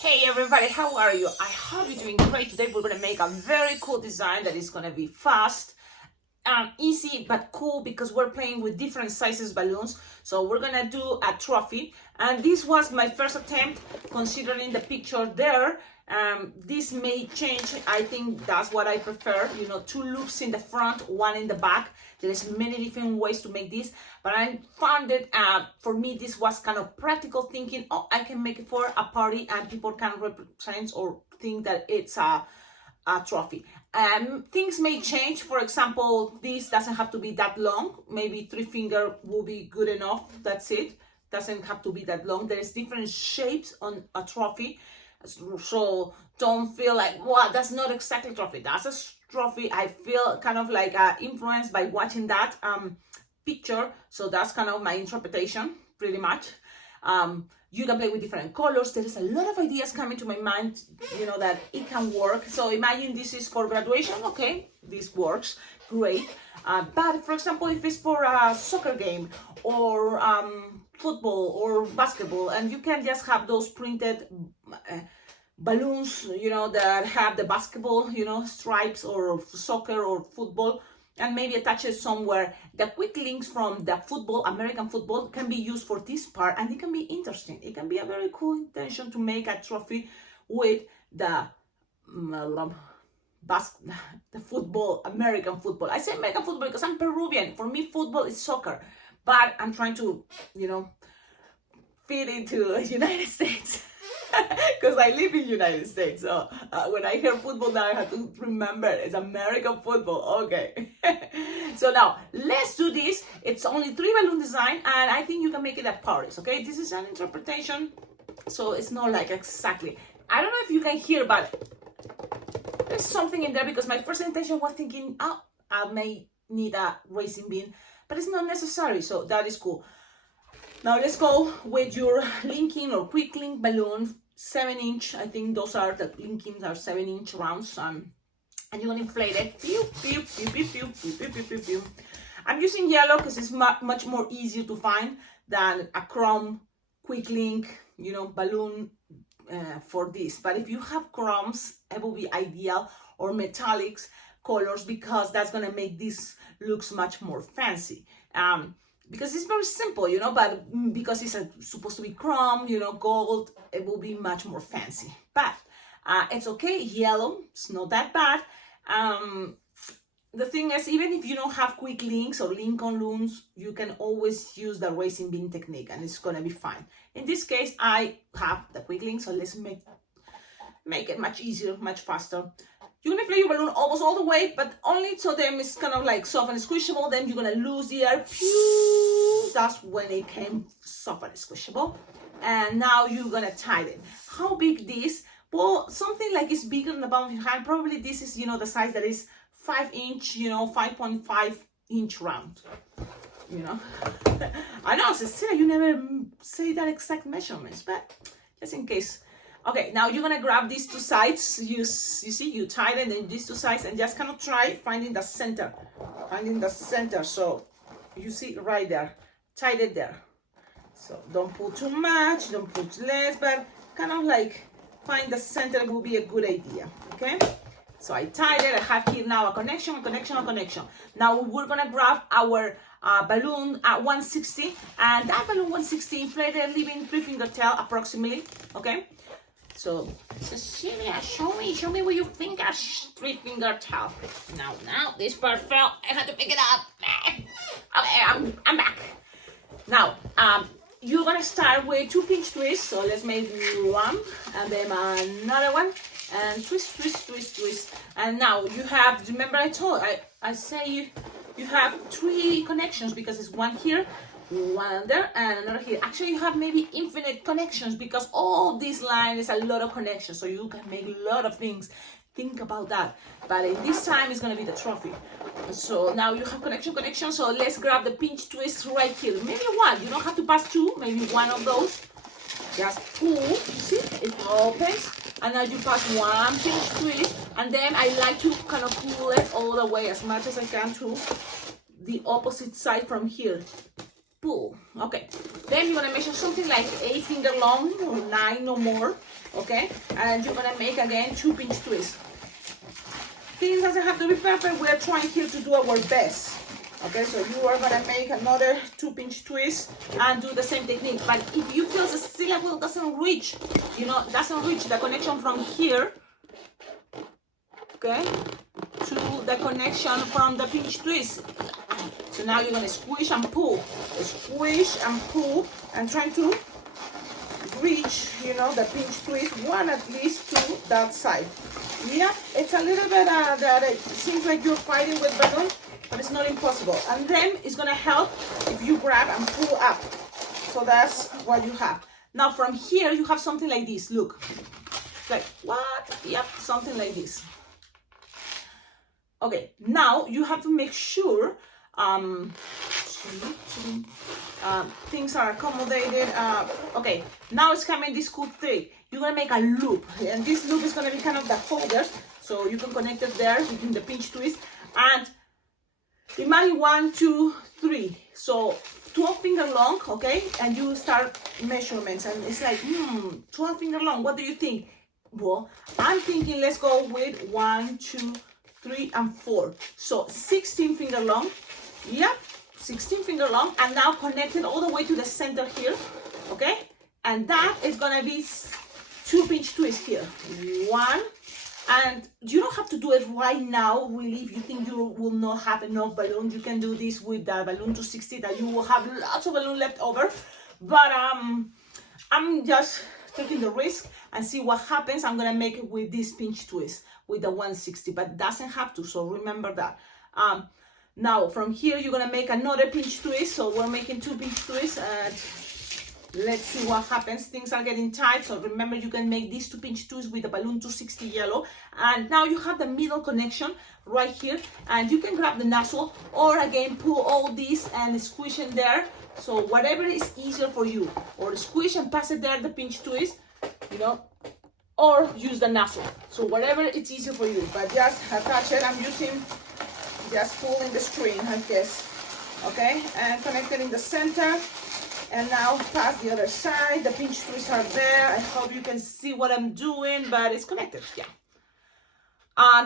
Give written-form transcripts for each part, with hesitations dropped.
Hey everybody, how are you? I hope you're doing great. Today we're going to make a very cool design that is going to be fast, easy but cool because we're playing with different sizes balloons. So we're going to do a trophy, and this was my first attempt considering the picture there. This may change. I think that's what I prefer, you know, 2 loops in the front, 1 in the back. There's many different ways to make this, but I found it, for me, this was kind of practical thinking. Oh, I can make it for a party and people can represent or think that it's a trophy. Things may change. For example, this doesn't have to be that long. Maybe 3 finger will be good enough. That's it. Doesn't have to be that long. There's different shapes on a trophy. So don't feel like, wow, that's not exactly trophy. That's a trophy. I feel kind of like influenced by watching that picture. So that's kind of my interpretation, pretty much. You can play with different colors. There is a lot of ideas coming to my mind, you know, that it can work. So imagine this is for graduation. Okay, this works great. But for example, if it's for a soccer game or football or basketball, and you can just have those printed balloons, you know, that have the basketball, you know, stripes, or soccer or football, and maybe attach it somewhere. The quick links from the football, American football, can be used for this part, and it can be interesting. It can be a very cool intention to make a trophy with the football, American football. I say American football because I'm Peruvian. For me, football is soccer, but I'm trying to, you know, fit into the United States because I live in the United States. So when I hear football now, I have to remember it's American football. Okay. So now let's do this. It's only 3 balloon design, and I think you can make it at parties. Okay, this is an interpretation, so it's not like exactly. I don't know if you can hear, but there's something in there because my first intention was thinking, oh, I may need a racing bean, but it's not necessary. So that is cool. Now let's go with your linking or quick link balloon, 7-inch. I think those are the linkings are 7-inch rounds. And you're gonna inflate it. Pew, pew, pew, pew, pew, pew, pew, pew, pew, pew. I'm using yellow because it's much more easier to find than a chrome quick link, you know, balloon for this. But if you have chromes, it will be ideal, or metallics colors, because that's gonna make this looks much more fancy. Because it's very simple, you know, but because it's supposed to be chrome, you know, gold, it will be much more fancy. But it's okay, yellow, it's not that bad. The thing is, even if you don't have quick links or link on looms, you can always use the racing bean technique and it's gonna be fine. In this case, I have the quick link, so let's make it much easier, much faster. You're gonna play your balloon almost all the way, but only so then it's kind of like soft and squishable. Then you're gonna lose the air. Pew! That's when it came soft and squishable. And now you're gonna tighten. How big this? Well, something like it's bigger than the palm of your hand. Probably this is, you know, the size that is 5-inch, you know, 5.5-inch round. You know, I know, Cecilia, you never say that exact measurements, but just in case. Okay, now you're gonna grab these 2 sides. You see, you tighten in these 2 sides and just kind of try finding the center. So you see right there, tighten it there. So don't put too much, don't put less, but kind of like find the center will be a good idea. Okay. So I tied it. I have here now a connection. Now we're gonna grab our balloon at 160, and that balloon 160 inflated, leaving 3 finger tail approximately. Okay. So Cecilia, show me where your fingers, 3 finger tail. Now this part fell. I had to pick it up. Okay, I'm back. Now you're gonna start with 2 pinch twists. So let's make 1 and then another one. And twist, and now you have, remember I say you have 3 connections because it's 1 here, 1 there, and another here. Actually, you have maybe infinite connections because all this line is a lot of connections, so you can make a lot of things. Think about that. But in this time, it's gonna be the trophy. So now you have connection. So let's grab the pinch twist right here. Maybe 1. You don't have to pass 2. Maybe 1 of those. Just pull. You see, it opens. And now you pass 1 pinch twist, and then I like to kind of pull it all the way as much as I can to the opposite side from here. pull. Okay, then you're gonna measure something like 8 finger long or 9 or more. Okay, and you're gonna make again 2 pinch twists. Things doesn't have to be perfect. We're trying here to do our best. Okay, so you are gonna make another 2 pinch twist and do the same technique. But if you feel the Cecilia wheel doesn't reach, doesn't reach the connection from here, okay, to the connection from the pinch twist. So now you're gonna squish and pull, and try to reach, the pinch twist one at least to that side. Yeah, it's a little bit that it seems like you're fighting with balloon, but it's not impossible. And then it's gonna help if you grab and pull up. So that's what you have. Now from here you have something like this. Look, like what? Yep, something like this. Okay, now you have to make sure things are accommodated. Okay, now it's coming this cool trick. You're gonna make a loop, and this loop is gonna be kind of the holders, so you can connect it there between the pinch twist. And imagine 1, 2, 3, so 12 finger long, okay, and you start measurements, and it's like 12 finger long. What do you think? Well, I'm thinking let's go with 1, 2, 3, and 4, so 16 finger long. Yep, 16 finger long, and now connected all the way to the center here, okay, and that is gonna be 2 pinch twists here, 1, and you don't have to do it right now. Really, if you think you will not have enough balloon, you can do this with the balloon 260 that you will have lots of balloon left over. But I'm just taking the risk and see what happens. I'm gonna make it with this pinch twist with the 160, but it doesn't have to, so remember that. Now from here you're gonna make another pinch twist, so we're making 2 pinch twists, and let's see what happens. Things are getting tight, so remember you can make these 2 pinch twists with the balloon 260 yellow. And now you have the middle connection right here, and you can grab the nozzle or again pull all these and squish in there, so whatever is easier for you, or squish and pass it there, the pinch twist, or use the nozzle, so whatever it's easier for you, but just attach it. I'm using just pulling the string like this, okay, and connect it in the center. And now pass the other side. The pinch twists are there. I hope you can see what I'm doing, but it's connected, yeah.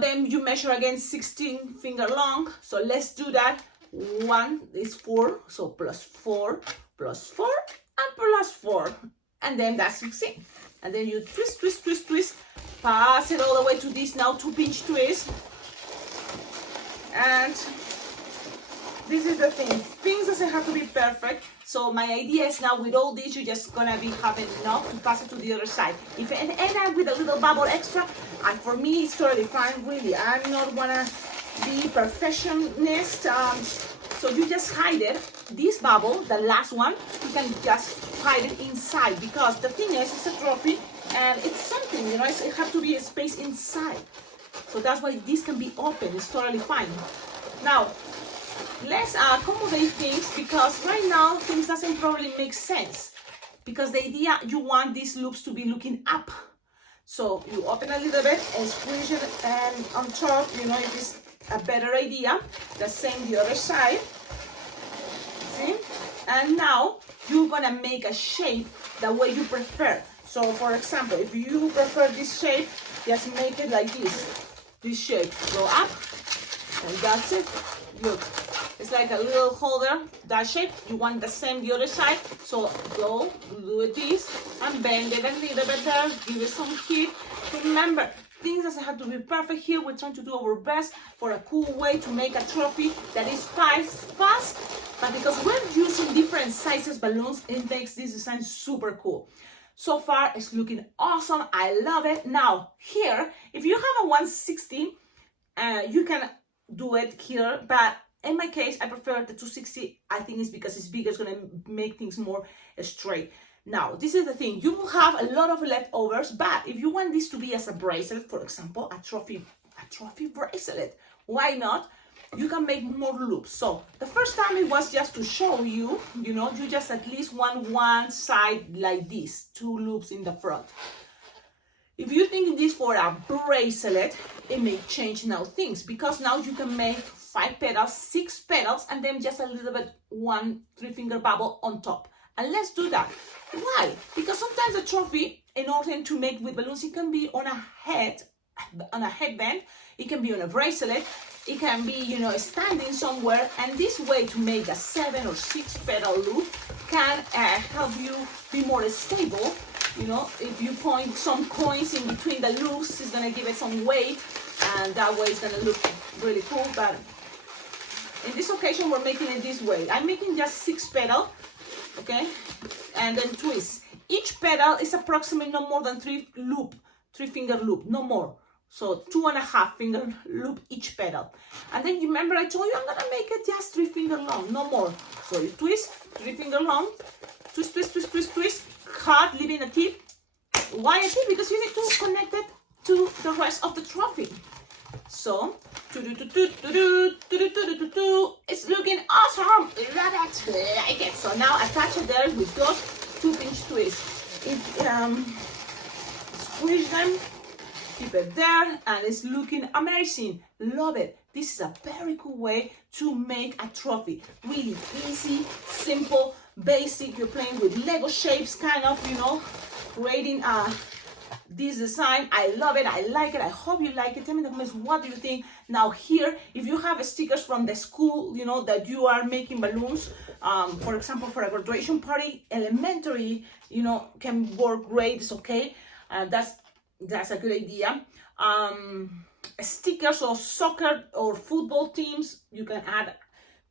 Then you measure again 16 finger long, so let's do that. 1 is 4, so plus 4, and plus 4, and then that's 16. And then you twist, pass it all the way to this now 2 pinch twists. And this is the thing, things doesn't have to be perfect. So my idea is now with all this, you're just gonna be having enough to pass it to the other side. If it end up with a little bubble extra, and for me it's totally fine, really. I'm not wanna be perfectionist, so you just hide it. This bubble, the last one, you can just hide it inside, because the thing is, it's a trophy, and it's something, it has to be a space inside. So that's why this can be open, it's totally fine. Now, let's accommodate things, because right now things doesn't probably make sense, because the idea, you want these loops to be looking up. So you open a little bit and squeeze it, and on top, it is a better idea. The same the other side. See? And now you're gonna make a shape the way you prefer. So for example, if you prefer this shape, just make it like this shape. Go up, and that's it. Look, it's like a little holder, that shape. You want the same the other side, so go do it this and bend it a little bit there, give it some heat. Remember, things doesn't have to be perfect here. We're trying to do our best for a cool way to make a trophy that is fast, but because we're using different sizes balloons, it makes this design super cool. So far, it's looking awesome. I love it. Now, here, if you have a 160, you can do it here, but in my case, I prefer the 260. I think it's because it's bigger, it's gonna make things more straight. Now, this is the thing, you will have a lot of leftovers, but if you want this to be as a bracelet, for example, a trophy bracelet, why not? You can make more loops. So the first time it was just to show you, you just at least want one side like this, 2 loops in the front. If you're thinking this for a bracelet, it may change now things, because now you can make 5 petals, 6 petals, and then just a little bit 1 3-finger bubble on top. And let's do that. Why? Because sometimes the trophy, in order to make with balloons, it can be on a headband, it can be on a bracelet, it can be, you know, standing somewhere, and this way to make a 7 or 6 petal loop can help you be more stable. You know, if you point some coins in between the loops, it's gonna give it some weight, and that way it's gonna look really cool. But in this occasion, we're making it this way. I'm making just 6 petals, okay, and then twist. Each petal is approximately no more than 3-finger loop, no more. So 2.5-finger loop each petal. And then you remember I told you I'm gonna make it just 3-finger long, no more. So you twist, 3-finger long, twist, twist, twist, twist, twist, cut, leaving a tip. Why a tip? Because you need to connect it to the rest of the trophy. So, it's looking awesome. Love it, like it. So now attach it there with those 2-pinch twists. Squeeze them, keep it there, and it's looking amazing. Love it. This is a very cool way to make a trophy. Really easy, simple, basic. You're playing with Lego shapes, kind of, you know, creating this design. I love it. I like it. I hope you like it. Tell me in the comments, what do you think? Now here, if you have stickers from the school, you know, that you are making balloons, for example, for a graduation party, elementary, you know, can work great. It's okay. That's a good idea. Stickers or soccer or football teams, you can add.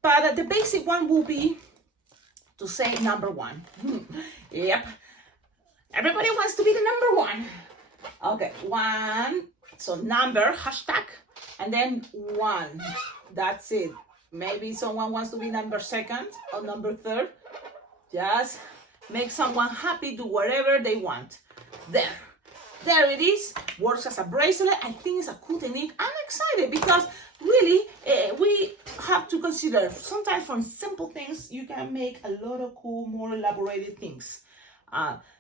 But the basic one will be to say number 1. Yep. Everybody wants to be the number 1. Okay, 1. So number, hashtag, and then 1. That's it. Maybe someone wants to be number 2nd or number 3rd. Just make someone happy, do whatever they want. There it is. Works as a bracelet. I think it's a cool technique. I'm excited because really we have to consider sometimes from simple things you can make a lot of cool, more elaborated things.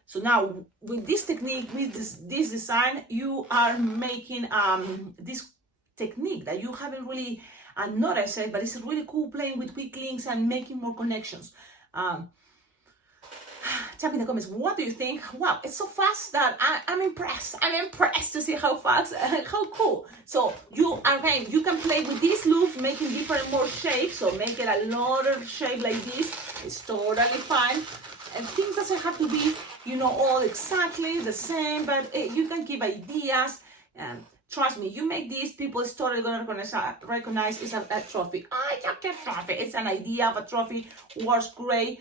So now with this technique, with this design, you are making this technique that you haven't really noticed it, but it's really cool playing with quick links and making more connections. Tell me in the comments, what do you think? Wow, it's so fast that I'm impressed. I'm impressed to see how fast, how cool. So you can play with these loops, making different more shapes. So make it a lot of shape like this. It's totally fine. And things doesn't have to be, you know, all exactly the same, but you can give ideas. Trust me, you make these, people is totally gonna recognize it's a trophy. I got a trophy. It's an idea of a trophy. Works great.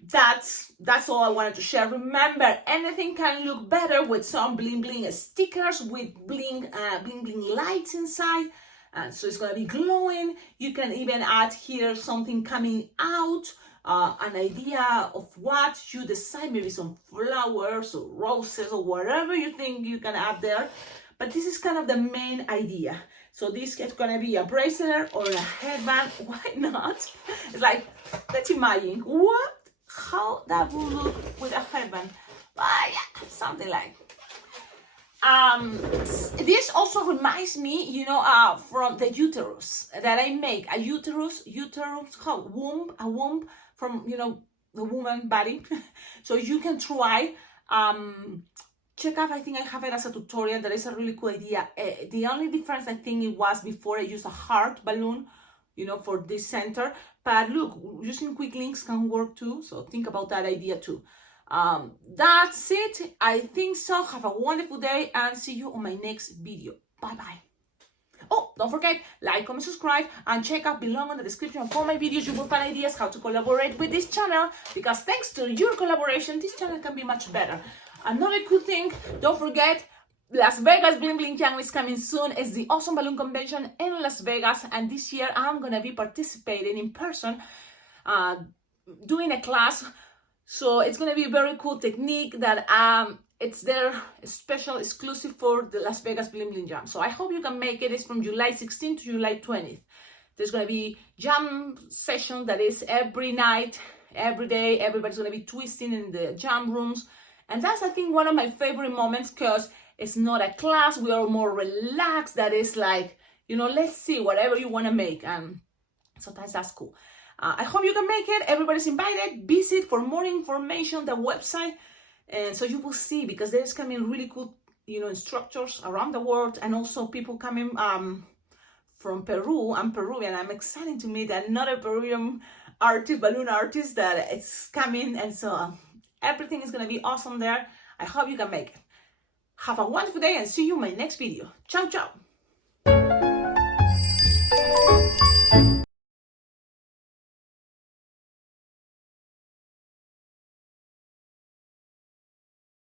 That's all I wanted to share. Remember, anything can look better with some bling bling stickers with bling lights inside, and so it's gonna be glowing. You can even add here something coming out, an idea of what you decide, maybe some flowers or roses or whatever you think you can add there. But this is kind of the main idea. So this is gonna be a bracelet or a headband. Why not? It's like, let's imagine how that will look with a headband. Yeah, something like. This also reminds me, you know, from the uterus that I make. A uterus, a womb from, you know, the woman body. So you can try. Check out, I think I have it as a tutorial. That is a really cool idea. The only difference I think it was before I used a heart balloon, you know, for this center. But look, using quick links can work too. So think about that idea too. That's it. I think so. Have a wonderful day and see you on my next video. Bye-bye. Oh, don't forget, like, comment, subscribe, and check out below in the description of all my videos. You will find ideas how to collaborate with this channel, because thanks to your collaboration, this channel can be much better. Another cool thing, don't forget, Las Vegas Bling Bling Jam is coming soon. It's the Awesome Balloon Convention in Las Vegas, and this year I'm gonna be participating in person, doing a class. So it's gonna be a very cool technique that it's their special exclusive for the Las Vegas Bling Bling Jam. So I hope you can make it. It's from July 16th to July 20th. There's gonna be jam session that is every night, every day. Everybody's gonna be twisting in the jam rooms. And that's, I think, one of my favorite moments, because it's not a class. We are more relaxed. That is like, you know, let's see whatever you want to make. And sometimes that's cool. I hope you can make it. Everybody's invited. Visit for more information the website, and so you will see, because there's coming really cool, you know, instructors around the world, and also people coming from Peru. I'm Peruvian. I'm excited to meet another Peruvian artist, balloon artist, that it's coming, and so everything is gonna be awesome there. I hope you can make it. Have a wonderful day and see you in my next video. Ciao, ciao.